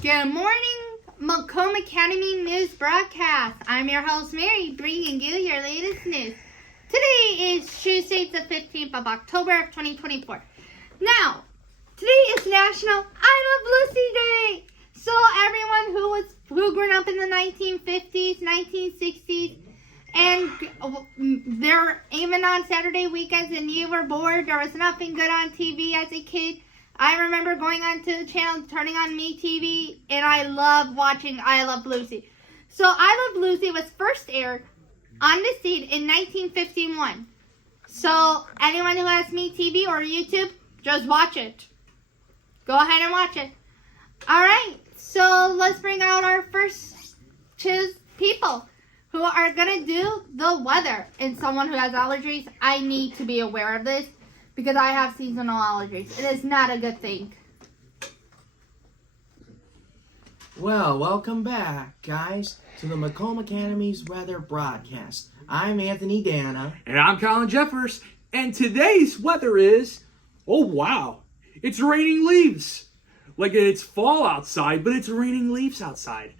Good morning, Macomb Academy News Broadcast. I'm your host, Mary, bringing you your latest news. Today is Tuesday, the 15th of October of 2024. Now, today is National I Love Lucy Day. So everyone who grew up in the 1950s, 1960s, and they're even on Saturday weekends and you were bored, there was nothing good on TV as a kid. I remember going onto the channel, turning on MeTV, and I loved watching I Love Lucy. So I Love Lucy was first aired on the seed in 1951. So anyone who has MeTV or YouTube, just watch it. Go ahead and watch it. Alright, so let's bring out our first two people who are going to do the weather. And someone who has allergies, I need to be aware of this because I have seasonal allergies. It is not a good thing. Well, welcome back, guys, to the Macomb Academy's weather broadcast. I'm Anthony Dana. And I'm Colin Jeffers. And today's weather is, oh wow, it's raining leaves. Like it's fall outside, but it's raining leaves outside.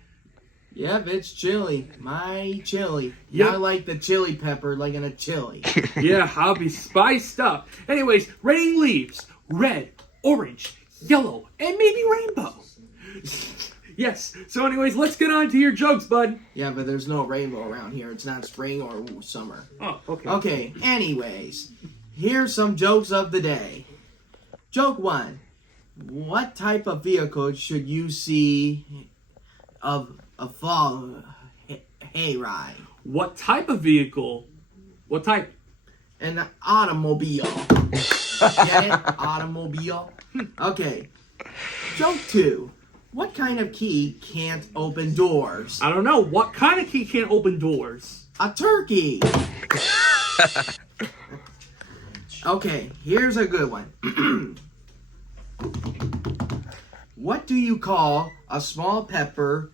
Yep, it's chilly. My chili. Yep. I like the chili pepper like in a chili. Yeah, I'll be spiced up. Anyways, raining leaves, red, orange, yellow, and maybe rainbow. Yes, so anyways, let's get on to your jokes, bud. Yeah, but there's no rainbow around here. It's not spring or summer. Oh, okay. Okay, anyways, here's some jokes of the day. Joke 1. What type of vehicle should you see of a fall hayride? What type of vehicle? What type? An automobile. Get it? Automobile. Okay. Joke 2. What kind of key can't open doors? I don't know. What kind of key can't open doors? A turkey. Okay, here's a good one. What do you call a small pepper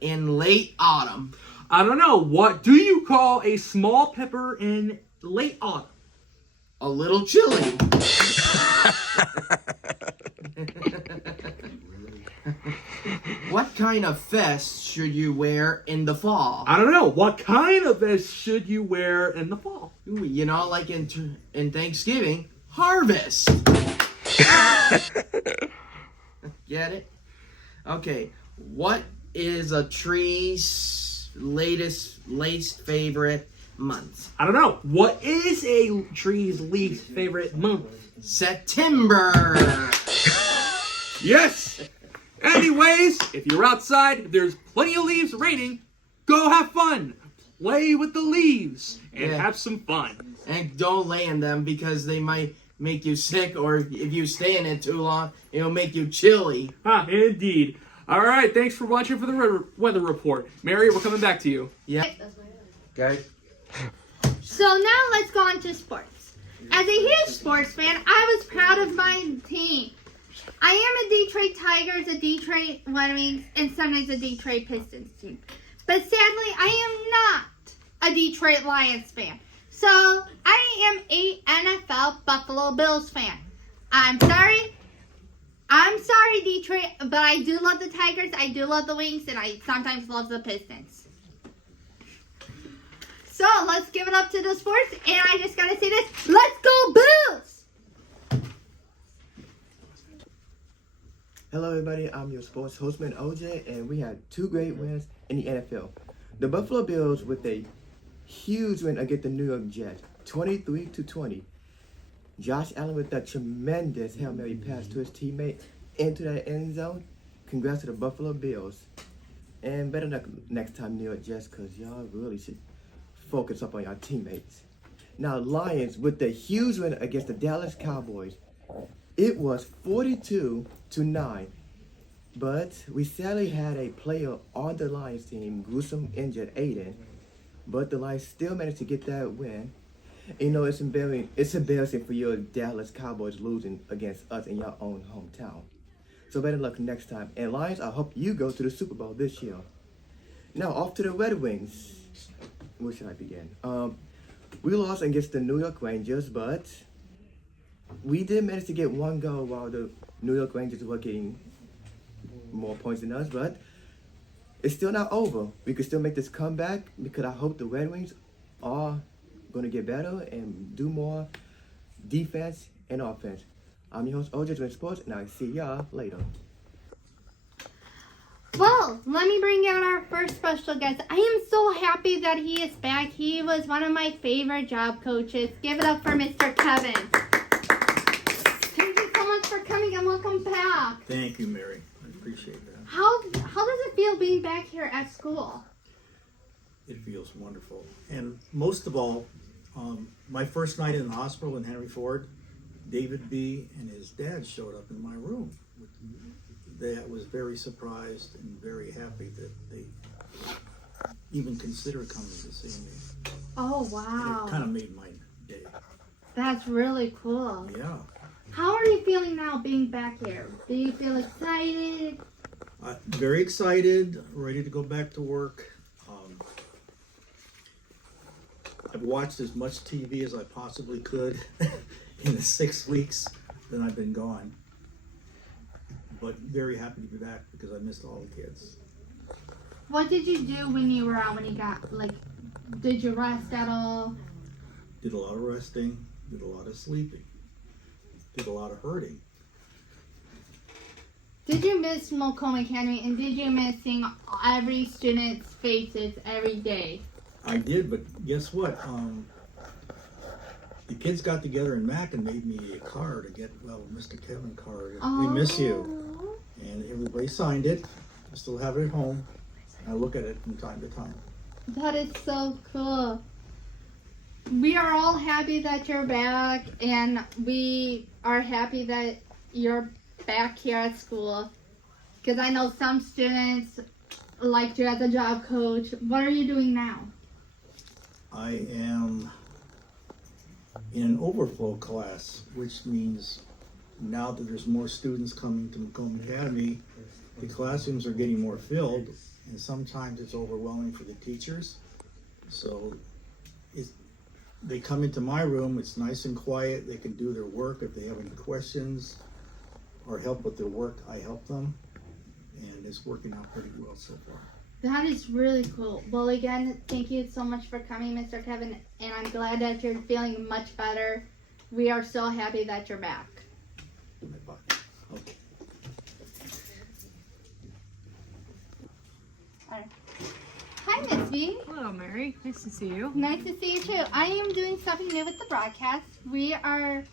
in late autumn? I don't know. What do you call a small pepper in late autumn? A little chili. What kind of vest should you wear in the fall? I don't know. What kind of vest should you wear in the fall? Ooh, you know, like in Thanksgiving, harvest. Get it? Okay. What is a tree's least favorite month? I don't know. What is a tree's least favorite month? September. Yes! Anyways, if you're outside, there's plenty of leaves raining, go have fun. Play with the leaves and have some fun. And don't lay in them because they might make you sick, or if you stay in it too long, it'll make you chilly. Ah, indeed. All right, thanks for watching for the weather report. Mary, we're coming back to you. Yeah. Okay. So now let's go on to sports. As a huge sports fan, I was proud of my team. I am a Detroit Tigers, a Detroit Red Wings, and sometimes a Detroit Pistons team. But sadly, I am not a Detroit Lions fan. So I am a NFL Buffalo Bills fan. I'm sorry, Detroit, but I do love the Tigers, I do love the Wings, and I sometimes love the Pistons. So let's give it up to the sports, and I just gotta say this: let's go Bills! Hello everybody, I'm your sports hostman OJ, and we had two great wins in the NFL. The Buffalo Bills with a huge win against the New York Jets, 23-20. Josh Allen with that tremendous Hail Mary pass to his teammate into that end zone. Congrats to the Buffalo Bills. And better luck next time, New York Jets, because y'all really should focus up on your teammates. Now, Lions with the huge win against the Dallas Cowboys. It was 42-9, but we sadly had a player on the Lions team, gruesome injured Aiden, but the Lions still managed to get that win. You know, it's embarrassing for your Dallas Cowboys losing against us in your own hometown. So better luck next time. And Lions, I hope you go to the Super Bowl this year. Now, off to the Red Wings. Where should I begin? We lost against the New York Rangers, but we did manage to get one goal while the New York Rangers were getting more points than us, but it's still not over. We could still make this comeback because I hope the Red Wings are going to get better and do more defense and offense. I'm your host, OJ Twin Sports, and I'll see y'all later. Well, let me bring out our first special guest. I am so happy that he is back. He was one of my favorite job coaches. Give it up for Mr. Kevin. Thank you so much for coming and welcome back. Thank you, Mary. I appreciate that. How does it feel being back here at school? It feels wonderful. And most of all, my first night in the hospital in Henry Ford, David B. and his dad showed up in my room. That was very surprised and very happy that they even considered coming to see me. Oh, And wow. it kind of made my day. That's really cool. Yeah. How are you feeling now being back here? Do you feel excited? Very excited, ready to go back to work. I've watched as much TV as I possibly could in the 6 weeks that I've been gone. But very happy to be back because I missed all the kids. What did you do when you were out, when you got, did you rest at all? Did a lot of resting, did a lot of sleeping, did a lot of hurting. Did you miss Macomb Academy, and did you miss seeing every student's faces every day? I did, but guess what? The kids got together in Mac and made me a card, Mr. Kevin card. We miss you. And everybody signed it. I still have it at home. I look at it from time to time. That is so cool. We are all happy that you're back, and we are happy that you're back here at school. Because I know some students liked you as a job coach. What are you doing now? I am in an overflow class, which means now that there's more students coming to Macomb Academy, the classrooms are getting more filled, and sometimes it's overwhelming for the teachers. So they come into my room, it's nice and quiet, they can do their work. If they have any questions or help with their work, I help them, and it's working out pretty well so far. That is really cool. Well, again, thank you so much for coming, Mr. Kevin, and I'm glad that you're feeling much better. We are so happy that you're back. Bye. Okay. Hi, Miss V. Hello, Mary. Nice to see you. Nice to see you too. I am doing something new with the broadcast. We are,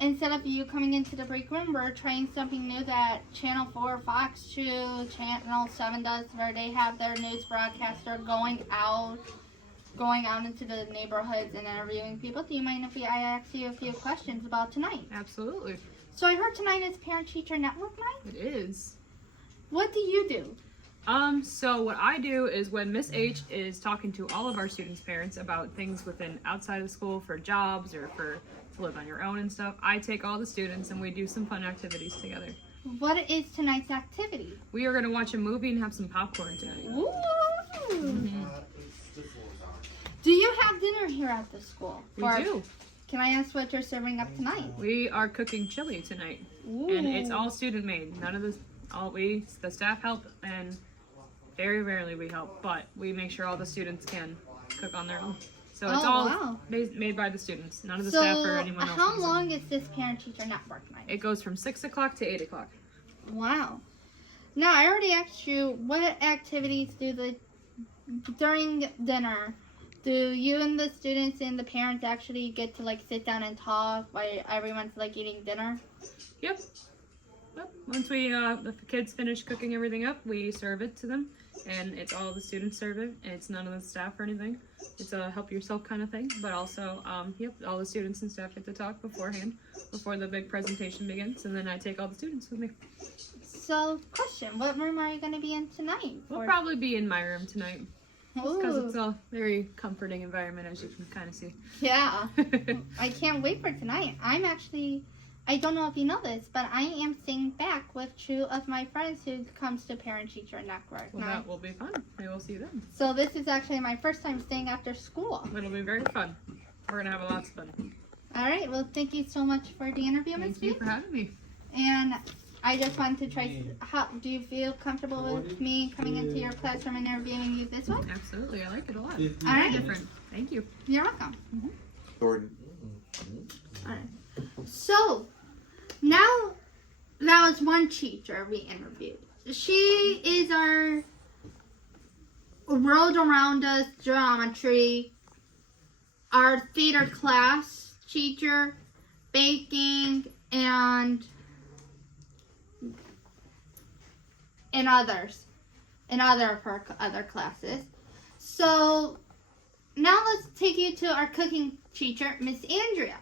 instead of you coming into the break room, we're trying something new that Channel 4, Fox 2, Channel 7 does, where they have their news broadcaster going out into the neighborhoods and interviewing people. Do you mind if I ask you a few questions about tonight? Absolutely. So I heard tonight is Parent-Teacher Network night. It is. What do you do? So what I do is when Miss H is talking to all of our students' parents about things within outside of school for jobs or for to live on your own and stuff, I take all the students and we do some fun activities together. What is tonight's activity? We are going to watch a movie and have some popcorn tonight. Ooh. Mm-hmm. Do you have dinner here at the school? We Or do. Can I ask what you're serving up tonight? We are cooking chili tonight. Ooh. And it's all student made. None of this, the staff help, and very rarely we help, but we make sure all the students can cook on their own. So it's all made by the students. None of the staff or anyone else. How long is this Parent-Teacher Network night? It goes from 6 o'clock to 8 o'clock. Wow. Now, I already asked you, what activities during dinner, do you and the students and the parents actually get to sit down and talk while everyone's eating dinner? Yep. Once we, the kids finish cooking everything up, we serve it to them. And it's all the students serve it. It's none of the staff or anything. It's a help yourself kind of thing. But also, all the students and staff get to talk beforehand, before the big presentation begins. And then I take all the students with me. So, question, what room are you going to be in tonight? We'll probably be in my room tonight. Because Ooh. it's a very comforting environment, as you can kind of see. Yeah. I can't wait for tonight. I don't know if you know this, but I am staying back with two of my friends who comes to Parent-Teacher Network. Well, that will be fun. I will see you then. So this is actually my first time staying after school. It'll be very fun. We're going to have lots of fun. All right. Well, thank you so much for the interview, Miss Thank you V. for having me. And I just wanted to try. How do you feel comfortable with me coming into your classroom and interviewing you this way? Absolutely, I like it a lot. All right. Different. Thank you. You're welcome. Jordan. All right. So now that was one teacher we interviewed. She is our world around us geometry, our theater class teacher, baking, and others, in other of her other classes. So now let's take you to our cooking teacher, Miss Andrea.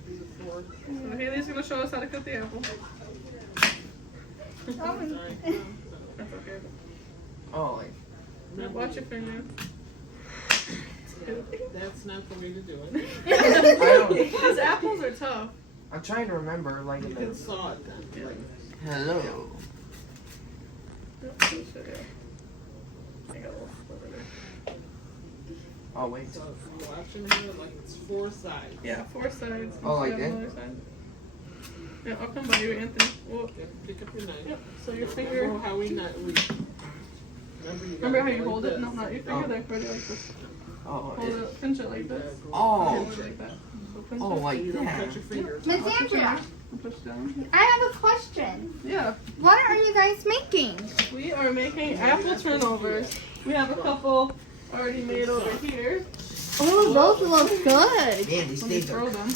So Haley's gonna show us how to cook the apple. That's okay. Oh, like, Now watch your finger. That's not the way to do it. I don't. These apples are tough. I'm trying to remember, like, You can saw it then. Like, hello. Yep, so should, yeah. I got a little over there. Oh, wait. so watching here, like it's 4 sides. Yeah, 4 sides. Oh, like instead of that? another side. Yeah, I'll come by you, Anthony. Whoa. Then pick up your knife. Yep. So your Remember finger. how we not we. Remember how you hold it? No, not your finger. There, put it like this. Oh, Hold it. Pinch it like this. oh, Pinch it like that. So pinch oh, it. like You don't that. touch your fingers. Miss Andrea, And push down. I have a question. Yeah. What are you guys making? We are making apple turnovers. We have a couple already made over here. Oh, those look good. Man, these Let me things throw are. them.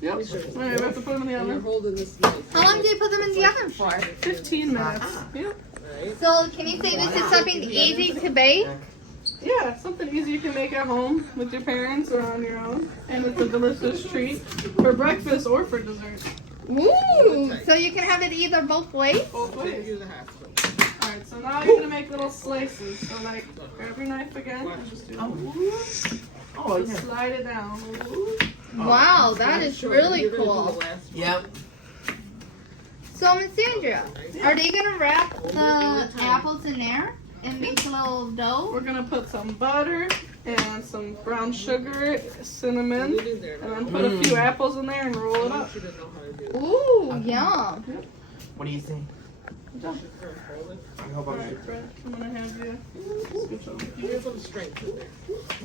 Yep. Alright, we have to put them in the And you're oven. holding this knife. How long do you put them in the oven for? 15 minutes. Yep. Right? So, can you say this is something easy to bake? Yeah, something easy you can make at home with your parents or on your own. And it's a delicious treat for breakfast or for dessert. Ooh, so you can have it either both ways? Both Give ways. you the half. Alright, so now you're gonna make little slices. So like, grab your knife again and just do Oh, just yeah. slide it down. Ooh. Wow, that is really You're gonna do cool. the last one. Yep. So, Miss Andrea, are they gonna wrap the apples in there and make a little dough? We're gonna put some butter and some brown sugar, cinnamon, Put it in there. and then put a few apples in there and roll it up. She doesn't know how to do it. Ooh, yum. What do you think? Good job. Hold it. I hope I'm Alright, Brett, I'm gonna have you scooch over. Give her some strength in there.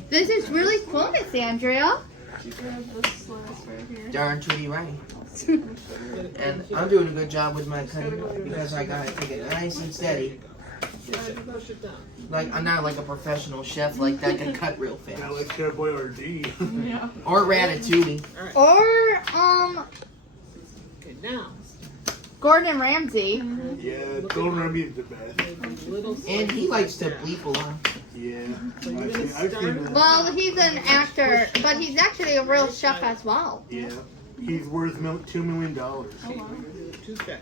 This is really cool, Miss Andrea. You grab this slice right here. darn tootie right. Get it- And I'm doing a good job with my cutting because I gotta take it nice and steady. Push it down. Like, I'm not like a professional chef like that can cut real fast. I like Cowboy RD. Yeah. Or Ratatouille. Or, Okay, now. Gordon Ramsay. Yeah, Golden Army is the best. Little And he likes to bleep a lot. Yeah. So you're I've gonna seen start- that. Well, he's an actor, but he's actually a real chef as well. Yeah. He's worth $2 million. Oh, wow. Too thick.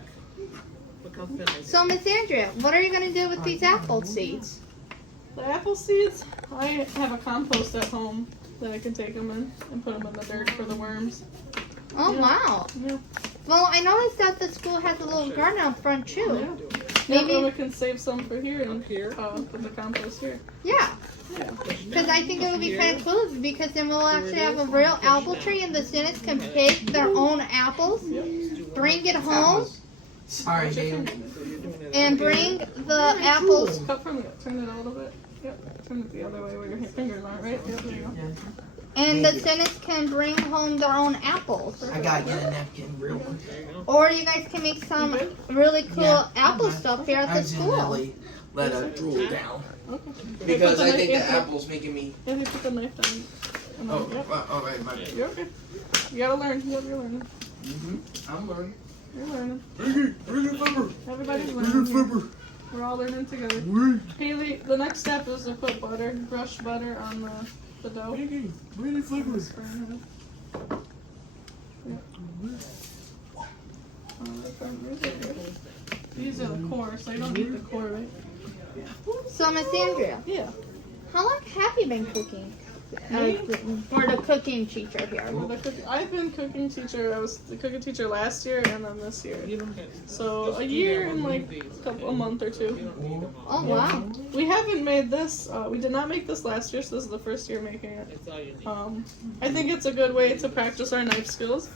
Look how thin I did. So, Miss Andrea, what are you gonna do with these apple seeds? The apple seeds, I have a compost at home that I can take them in and put them in the dirt for the worms. Oh, wow. Yeah. Well, I noticed that the school has a little garden out front too. Yeah. Maybe- Maybe we can save some for here and Up here? put the compost here. Yeah, Yeah. because I think it would be kind of cool because then we'll actually have a real apple tree and the students can pick their own apples, bring it home, Sorry, Dave. and bring the apples. Cut from it. Turn it a little bit. Yep. Turn it the other way where your fingers aren't, right? Yep, there you go. And the students can bring home their own apples. I gotta get a napkin real quick. Or you guys can make some really cool Yeah, apple okay. stuff here at I'm the just school. really let it drool down. Okay. Because I think the Anthony, apple's making me. Anthony, put the knife down. And then, Oh, yep. alright, my bad. You're okay. You gotta learn. You're learning. I'm learning. You're learning. Bring it, Flipper. Everybody's Bring learning. it, Here. Flipper. We're all learning together. Haley, the next step is to put butter, brush butter on the dough. Bring it, Flipper. These are the core, so you don't need the core, right? So, Miss Andrea, Yeah. how long have you been cooking? for the cooking teacher here? I've been cooking teacher. I was the cooking teacher last year and then this year. You don't get. So a year and like a month or two. Oh wow! We haven't made this. We did not make this last year, so this is the first year making it. It's all you need. I think it's a good way to practice our knife skills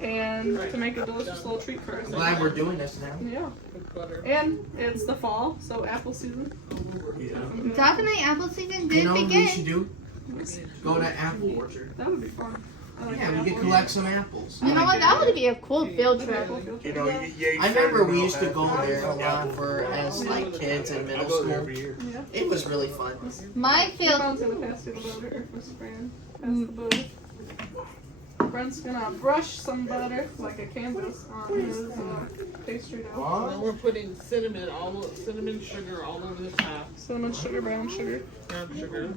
and to make a delicious little treat for us. Glad we're doing this now. Yeah. With butter. And it's the fall, so apple season. Definitely apple season did You know what we begin. should do? Go to apple orchard. That would be fun. I like Yeah, we apple. could collect some apples. You know what? That would be a cool field trip. You know, I remember we used to go there a lot for as like kids in middle school. It was really fun. My Your field. mom's gonna pass you the butter for spraying. Pass the butter. Brent's gonna brush some butter like a canvas on his pastry dough. And then we're putting cinnamon sugar all over the top. Cinnamon sugar, brown sugar. Brown sugar.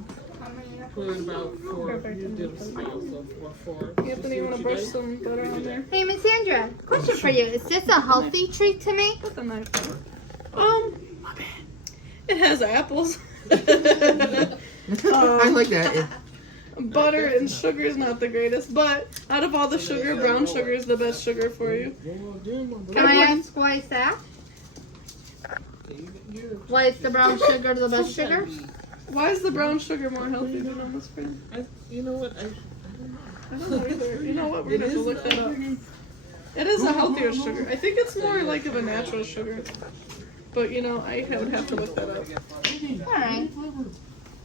Put about 4 spoons, so 4. Anthony, you wanna brush some butter on there? Hey, Miss Sandra, question for you. Is this a healthy treat to make? Put the knife down. It has apples. I like that. Butter and sugar is not the greatest, but out of all the sugar, brown sugar is the best sugar for you. Can I ask why is that? Why is the brown sugar the best sugar? Why is the brown sugar more healthy than on this brand? You know what? I don't know either. You know what? We're gonna have to look that up. It is a healthier sugar. I think it's more like of a natural sugar. But you know, I would have to look that up. Alright.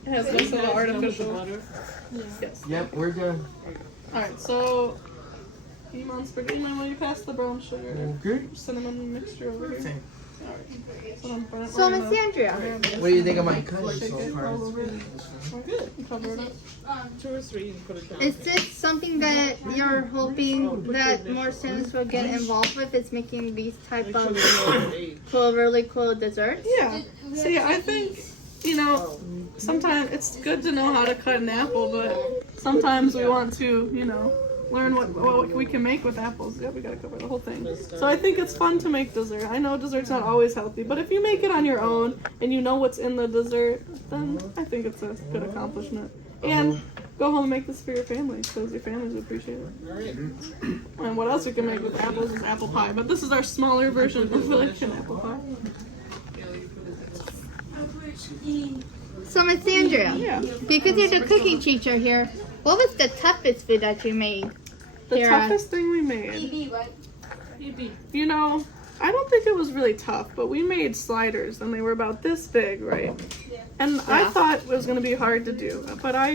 It has less of the artificial. Butter. Yes. Yep, we're done. Alright, so Iman spaghetti, will you pass the brown sugar? Okay. Cinnamon mixture over here. Same. Alright. So, Miss Sandra, What do you think of my cutting Shake so it far? all over. Good. Cover it up. 2 or 3 and put it down. is this something that you're hoping that more students will get involved with? Is making these type of cool, really cool desserts? Yeah. See, I think, you know, sometimes it's good to know how to cut an apple, but sometimes we want to, you know, learn what we can make with apples. Yeah, we gotta cover the whole thing. So I think it's fun to make dessert. I know dessert's not always healthy, but if you make it on your own and you know what's in the dessert, then I think it's a good accomplishment. And go home and make this for your family, because your families would appreciate it. And what else you can make with apples is apple pie, but this is our smaller version of like an apple pie. So, Miss Sandra, Yeah. because you're the cooking teacher here, what was the toughest food that you made? The Here, toughest thing we made, you know, I don't think it was really tough, but we made sliders and they were about this big, right? And I thought it was going to be hard to do, but I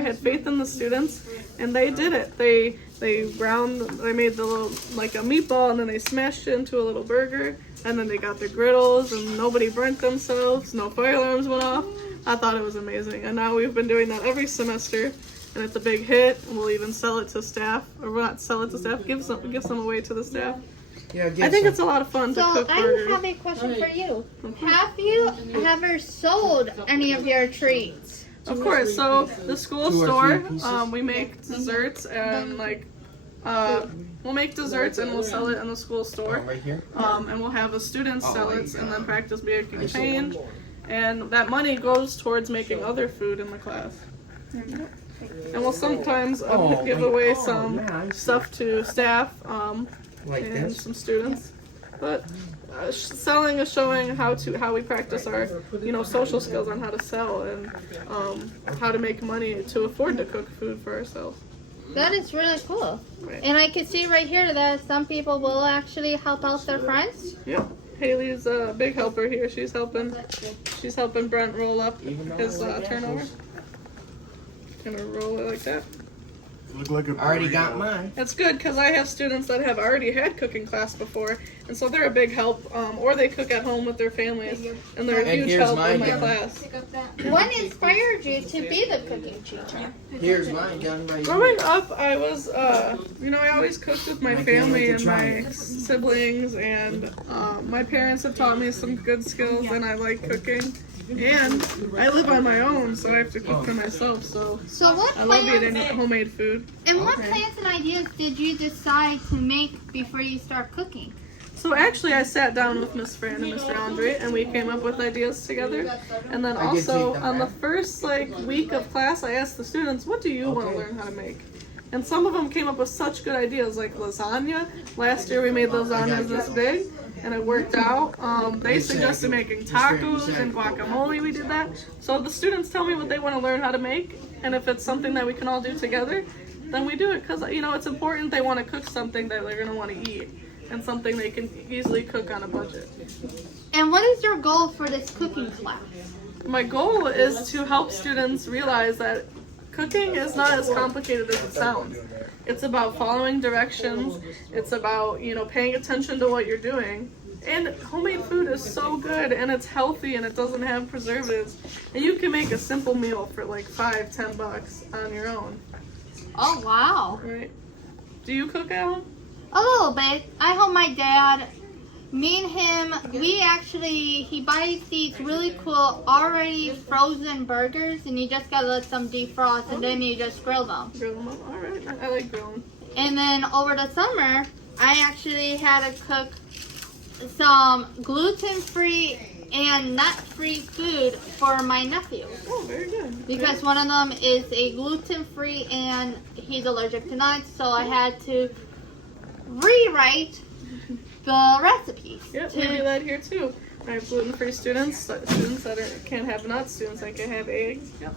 had faith in the students and they did it. They made the little, like a meatball, and then they smashed it into a little burger, and then they got their griddles and nobody burnt themselves, no fire alarms went off. I thought it was amazing. And now we've been doing that every semester. And it's a big hit, and we'll even sell it to staff, or we'll not sell it to staff, give some away to the staff. Yeah, I think it's a lot of fun to So, cook I burgers. have a question for you. Have you ever sold any of your treats? Of course. So the school 2 or store, 3 pieces. we make desserts and we'll make desserts and we'll sell it in the school store. Right here. And we'll have the students sell it and then practice making change. And that money goes towards making other food in the class. And we'll sometimes give away some stuff to staff Like and this. some students. But selling is showing how we practice our social skills on how to sell and how to make money to afford to cook food for ourselves. That is really cool. Right. And I can see right here that some people will actually help out their friends. Yep. Haley's a big helper here. She's helping Brent roll up his turnover. Gonna roll it like that. Look like a Already burrito. got mine. It's good because I have students that have already had cooking class before, and so they're a big help. Or they cook at home with their families, and they're a And huge here's help in mine my done. class. What inspired you to be the cooking teacher? Here's mine done right here. Growing up, I was, I always cooked with my I can't family wait and to try my it. siblings, and my parents have taught me some good skills, and I like cooking. And I live on my own, so I have to cook for myself. So So what I love eating plans homemade food. and what plans and ideas did you decide to make before you start cooking? So actually, I sat down with Miss Fran and Mr. Andre, and we came up with ideas together. And then also on the first week of class, I asked the students, "What do you want to learn how to make?" And some of them came up with such good ideas, like lasagna. Last year we made lasagnas this big, and it worked out. They suggested making tacos and guacamole. We did that. So the students tell me what they want to learn how to make, and if it's something that we can all do together, then we do it. Because it's important. They want to cook something that they're gonna want to eat, and something they can easily cook on a budget. And what is your goal for this cooking class? My goal is to help students realize that cooking is not as complicated as it sounds. It's about following directions. It's about, paying attention to what you're doing. And homemade food is so good, and it's healthy, and it doesn't have preservatives. And you can make a simple meal for like $5-10 on your own. Oh, wow. Right? Do you cook at home? A little bit. I help my dad. Me and him, he buys these really cool already frozen burgers, and you just gotta let them defrost, and then you just grill them. Grill them up? Alright, I like grilling. And then over the summer, I actually had to cook some gluten-free and nut-free food for my nephew. Oh, very good. Because one of them is a gluten-free and he's allergic to nuts, so I had to rewrite the recipes. Yep, we do that here too. I have gluten-free students that can't have nuts, students that can have eggs. Yep.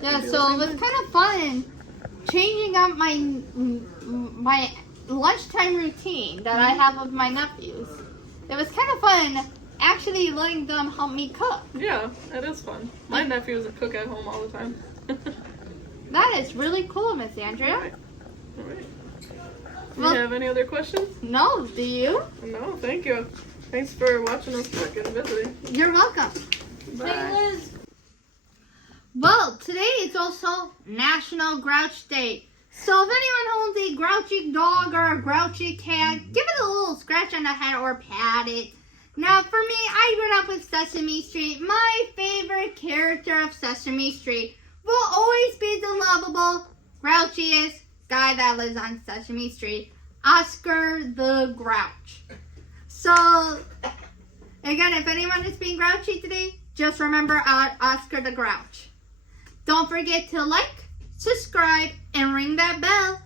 Yeah, so it was kind of fun changing up my lunchtime routine that I have with my nephews. It was kind of fun actually letting them help me cook. Yeah, that is fun. My nephew is a cook at home all the time. That is really cool, Miss Andrea. All right. Do Well- you have any other questions? No, do you? No, thank you. Thanks for watching us cook and visiting. You're welcome. Bye. Well, today it's also National Grouch Day. So if anyone owns a grouchy dog or a grouchy cat, give it a little scratch on the head or pat it. Now, for me, I grew up with Sesame Street. My favorite character of Sesame Street will always be the lovable, grouchiest guy that lives on Sesame Street, Oscar the Grouch. So, again, if anyone is being grouchy today, just remember Oscar the Grouch. Don't forget to like, subscribe, and ring that bell.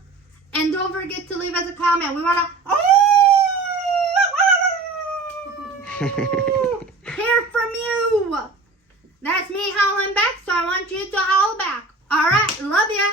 And don't forget to leave us a comment. We want to hear from you. That's me howling back, so I want you to howl back. All right, love ya.